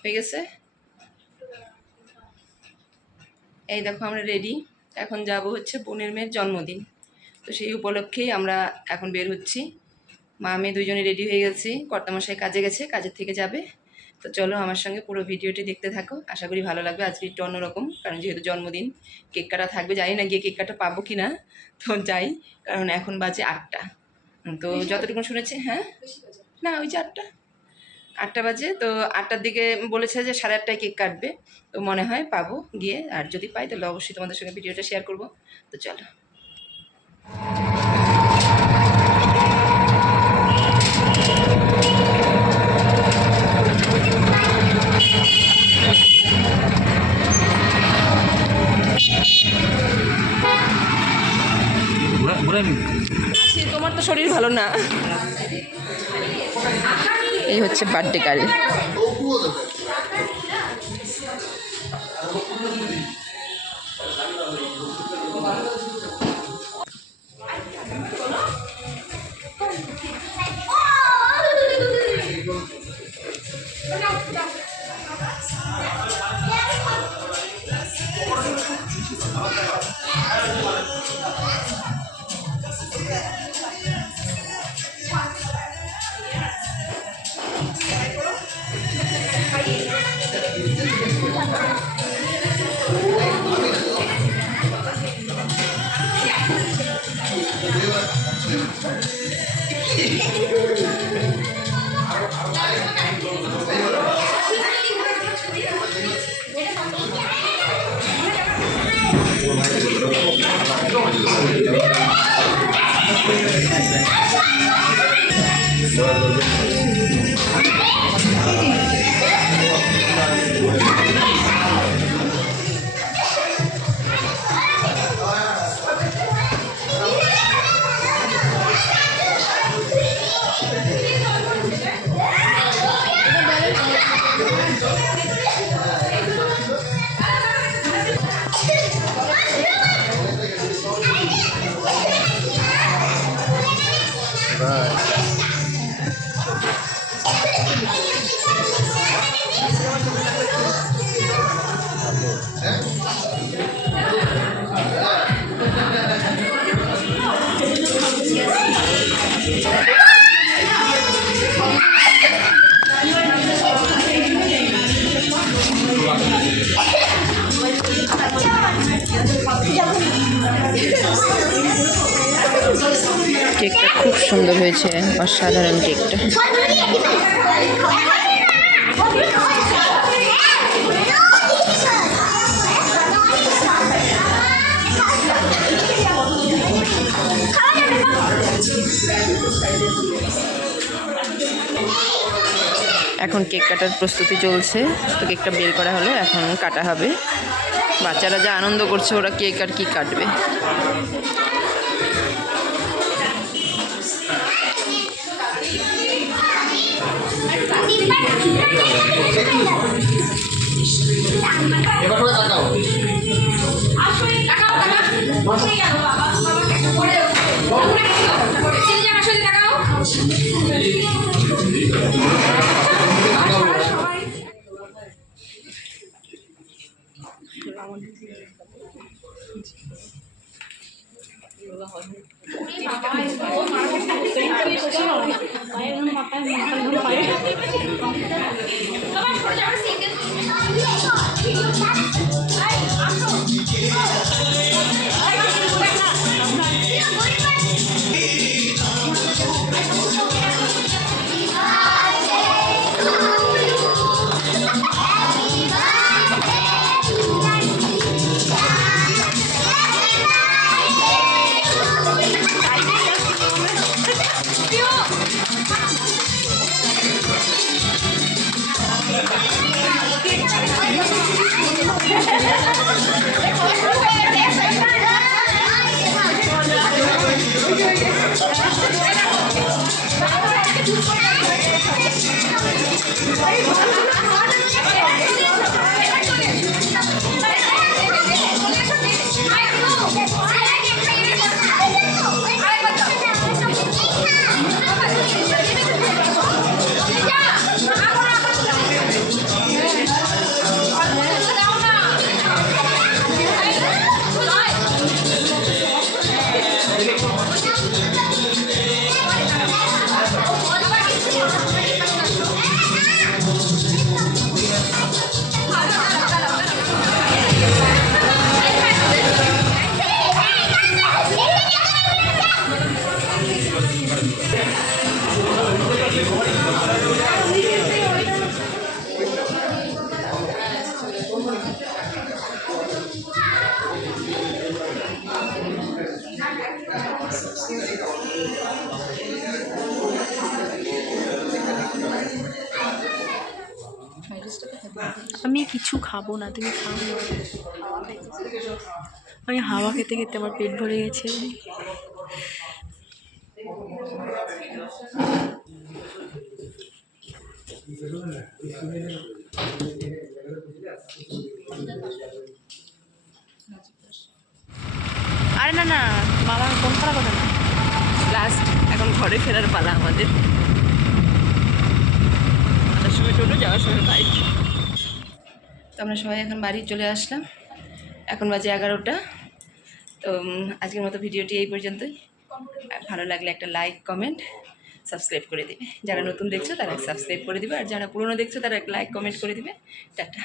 হয়ে গেছে। এই দেখো আমরা রেডি, এখন যাব হচ্ছে বোনের মেয়ের জন্মদিন, তো সেই উপলক্ষেই আমরা এখন বের হচ্ছি। মা মেয়ে দুজনে রেডি হয়ে গেছি, কর্তামশাই কাজে গেছে, কাজের থেকে যাবে। তো চলো আমার সঙ্গে পুরো ভিডিওটি দেখতে থাকো, আশা করি ভালো লাগবে। আজকে একটু অন্যরকম, কারণ যেহেতু জন্মদিন, কেক কাটা থাকবে। জানি না গিয়ে কেক কাটা পাবো কি না, তো যাই, কারণ এখন বাজে 8টা। তো যতটুকু শুনেছি, হ্যাঁ না ওই যে 8টা বাজে, তো 8টার দিকে বলেছে যে 8:30টায় কেক কাটবে, তো মনে হয় পাবো গিয়ে। আর যদি পাই তাহলে অবশ্যই তোমাদের সঙ্গে ভিডিওটা শেয়ার করবো। তো চলো। তোমার তো শরীর ভালো না। এই হচ্ছে বার্থডে গার্ল। কেকটা খুব সুন্দর হয়েছে, অসাধারণ কেকটা। এখন কেক কাটার প্রস্তুতি চলছে, তো কেকটা বের করা হলো, এখন কাটা হবে। বাচ্চারা যা আনন্দ করছে, ওরা কেক আর কি কাটবে। আমি কিছু খাবো না, তুমি খাও। আমি হাওয়া খেতে খেতে আমার পেট ভরে গেছে। আরে না না, মামা ফোন করা কথা না। লাস্ট এখন ঘরে ফেরার পালা আমাদের। আসার সময় টোটো, যাওয়ার সময় বাইক। তো আমরা সবাই এখন বাড়ি চলে আসলাম। এখন বাজে 11টা। তো আজকের মতো ভিডিওটি এই পর্যন্তই। আর ভালো লাগলে একটা লাইক, কমেন্ট, সাবস্ক্রাইব করে দিবে। যারা নতুন দেখছো তারা সাবস্ক্রাইব করে দিবে, আর যারা পুরনো দেখছো তারা একটা লাইক, কমেন্ট করে দিবে। টাটা।